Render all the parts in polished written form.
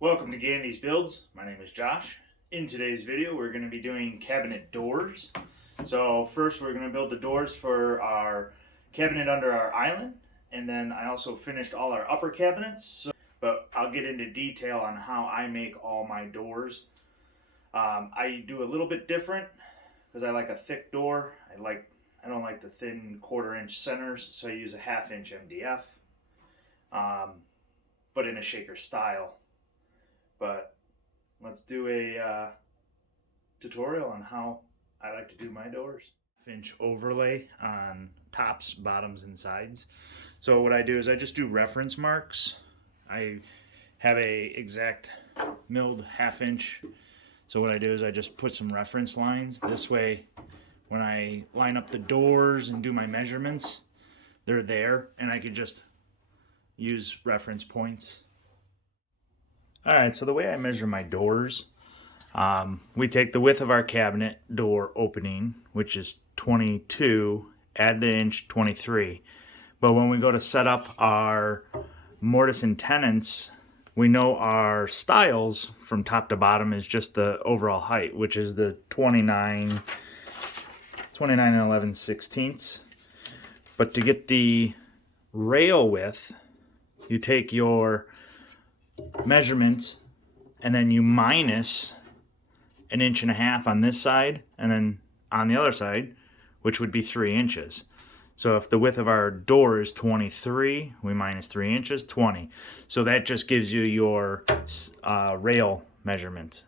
Welcome to Gandy's Builds. My name is Josh. In today's video, we're going to be doing cabinet doors. So first, we're going to build the doors for our cabinet under our island, and then I also finished all our upper cabinets. But I'll get into detail on how I make all my doors. I do a little bit different because I like a thick door. I don't like the thin 1/4-inch centers, so I use a 1/2-inch MDF, but in a shaker style. But let's do a tutorial on how I like to do my doors. 1/2-inch overlay on tops, bottoms, and sides. So what I do is I just do reference marks. I have a exact milled 1/2-inch. So what I do is I just put some reference lines. This way, when I line up the doors and do my measurements, they're there, and I can just use reference points. Alright, so the way I measure my doors, we take the width of our cabinet door opening, which is 22, add the inch, 23. But when we go to set up our mortise and tenons, we know our stiles from top to bottom is just the overall height, which is the 29 and 11/16. But to get the rail width, you take your measurements and then you minus 1.5 inches on this side and then on the other side, which would be 3 inches. So if the width of our door is 23, we minus 3 inches, 20. So that just gives you your rail measurement.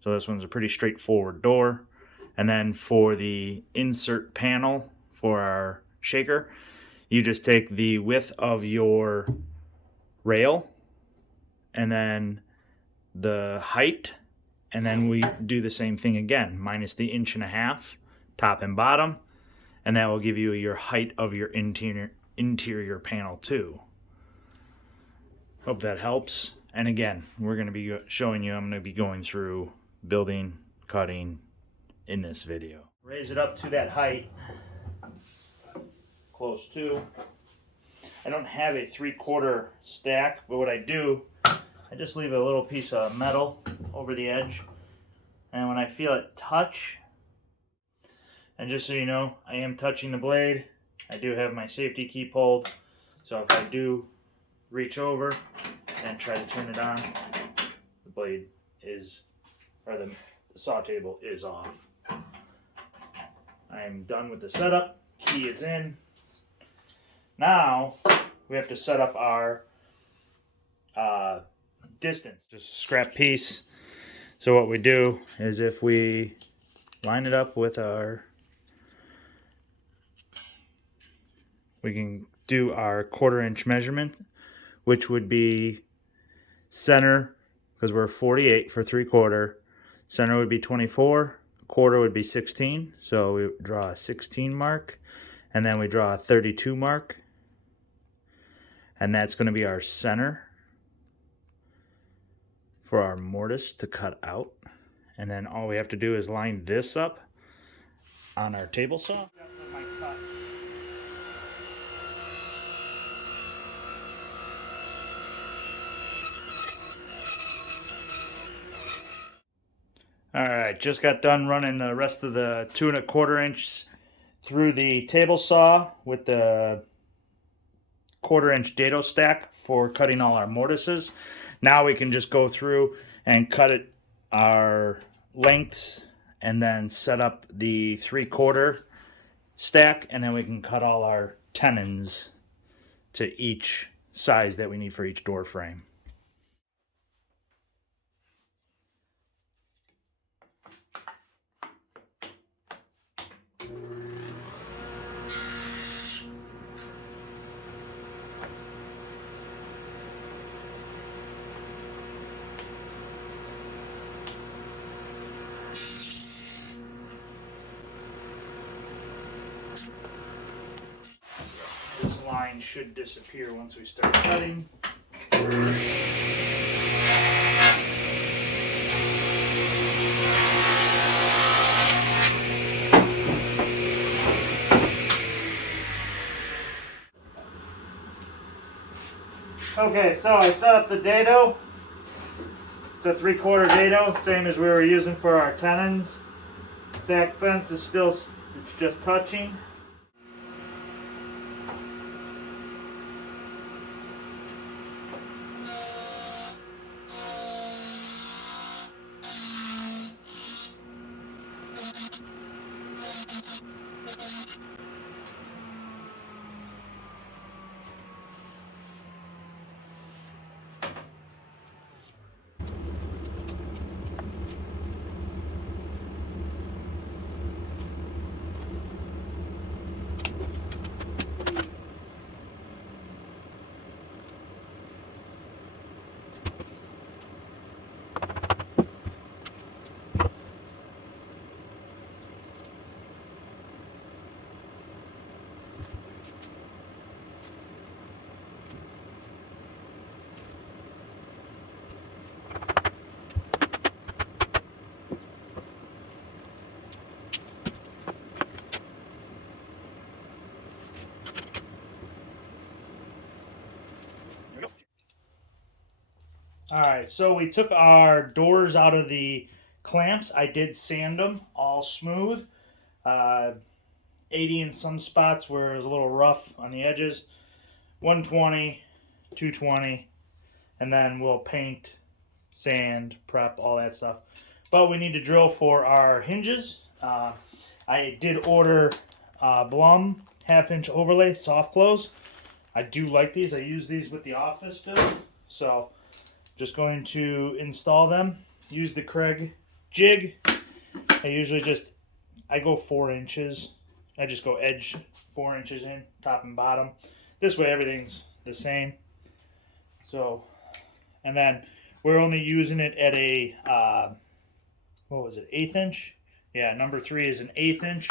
So this one's a pretty straightforward door. And then for the insert panel for our shaker, you just take the width of your rail and then the height, and then we do the same thing again, minus the 1.5 inches top and bottom, and that will give you your height of your interior panel too. Hope that helps. And again, we're going to be showing you, I'm going to be going through building, cutting in this video. Raise it up to that height, close to. I don't have a 3/4 stack, but what I do, I just leave a little piece of metal over the edge, and when I feel it touch, and just so you know, I am touching the blade. I do have my safety key pulled, so if I do reach over and try to turn it on, the blade is, or the saw table is off. I am done with the setup. Key is in. Now we have to set up our distance, just a scrap piece. So what we do is if we line it up with we can do our 1/4-inch measurement, which would be center, because we're 48 for 3/4, center would be 24, 1/4 would be 16, so we draw a 16 mark, and then we draw a 32 mark, and that's going to be our center for our mortise to cut out. And then all we have to do is line this up on our table saw. Alright, just got done running the rest of the 2 1/4 inch through the table saw with the 1/4-inch dado stack for cutting all our mortises. Now we can just go through and cut our lengths and then set up the 3/4 stack, and then we can cut all our tenons to each size that we need for each door frame. This line should disappear once we start cutting. Okay, so I set up the dado. It's a 3/4 dado, same as we were using for our tenons. Stack fence is still, it's just touching. Alright, so we took our doors out of the clamps. I did sand them all smooth. 80 in some spots where it was a little rough on the edges. 120, 220, and then we'll paint, sand, prep, all that stuff. But we need to drill for our hinges. I did order Blum 1/2-inch overlay soft close. I do like these. I use these with the office build. So just going to install them. Use the Kreg jig. I usually I go 4 inches. I just go edge 4 inches in, top and bottom. This way everything's the same. So, and then we're only using it at a, what was it, 1/8 inch? Yeah, number 3 is an 1/8 inch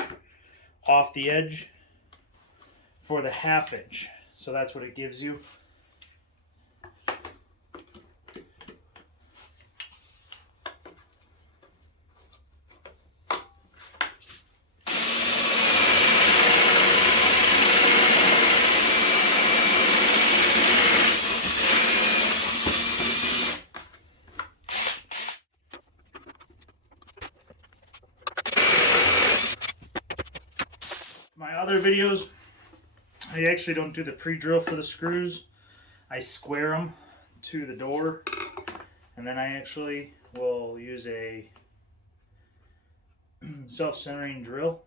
off the edge for the 1/2 inch. So that's what it gives you. My other videos, I actually don't do the pre-drill for the screws. I square them to the door, and then I actually will use a self-centering drill.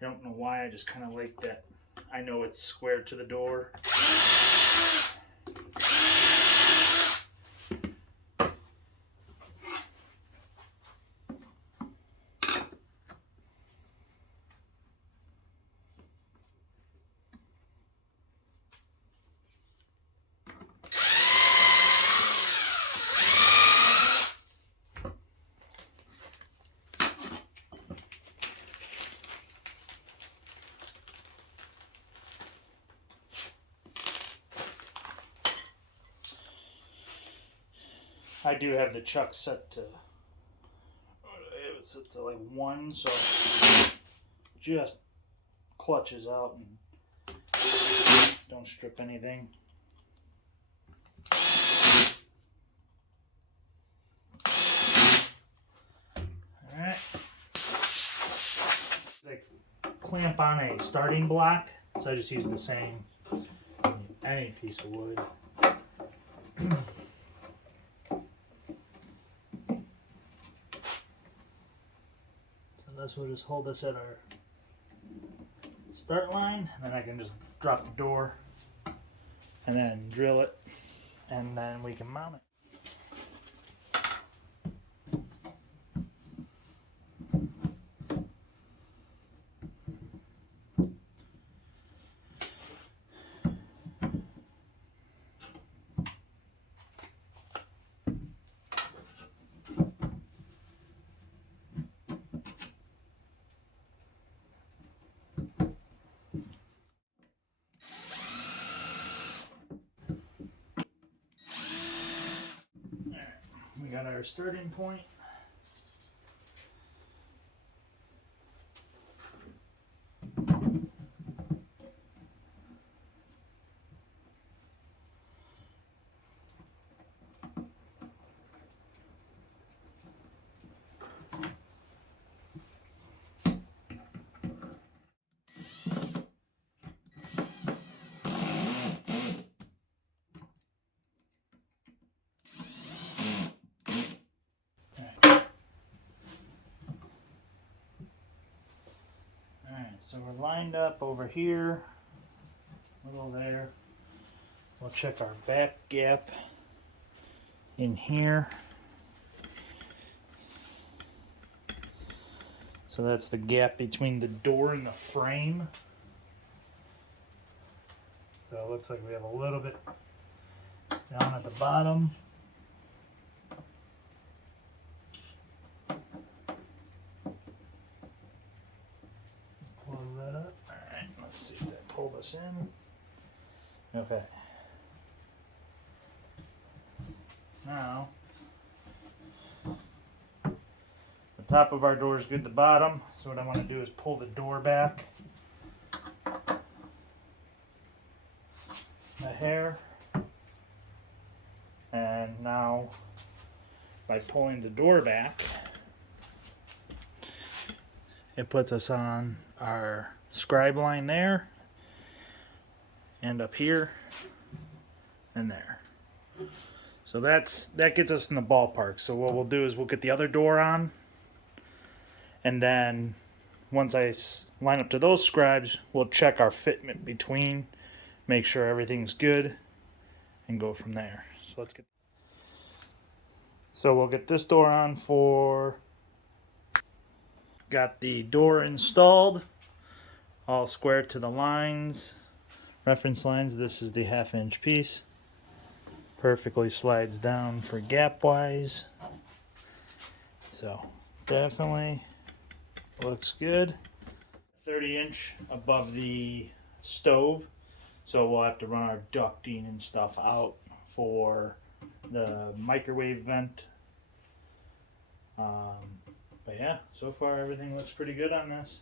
I don't know why, I just kind of like that. I know it's squared to the door. I do have the chuck set to, it's set to like 1, so just clutches out and don't strip anything. Alright. I clamp on a starting block, so I just use the same, any piece of wood. This will just hold us at our start line, and then I can just drop the door and then drill it, and then we can mount it. We got our starting point. so we're lined up over here, little there. We'll check our back gap in here. So that's the gap between the door and the frame. So it looks like we have a little bit down at the bottom. Close that up. Alright, let's see if that pull this in. Okay. Now, the top of our door is good, the bottom. So what I want to do is pull the door back a hair. And now, by pulling the door back, it puts us on our scribe line there, and up here, and there. So that gets us in the ballpark. So what we'll do is we'll get the other door on, and then once I line up to those scribes, we'll check our fitment between, make sure everything's good, and go from there. So let's get. So we'll get this door on for. Got the door installed, all square to the lines, reference lines. This is the 1/2 inch piece. Perfectly slides down for gap wise. So definitely looks good. 30 inch above the stove. So we'll have to run our ducting and stuff out for the microwave vent. But yeah, so far everything looks pretty good on this.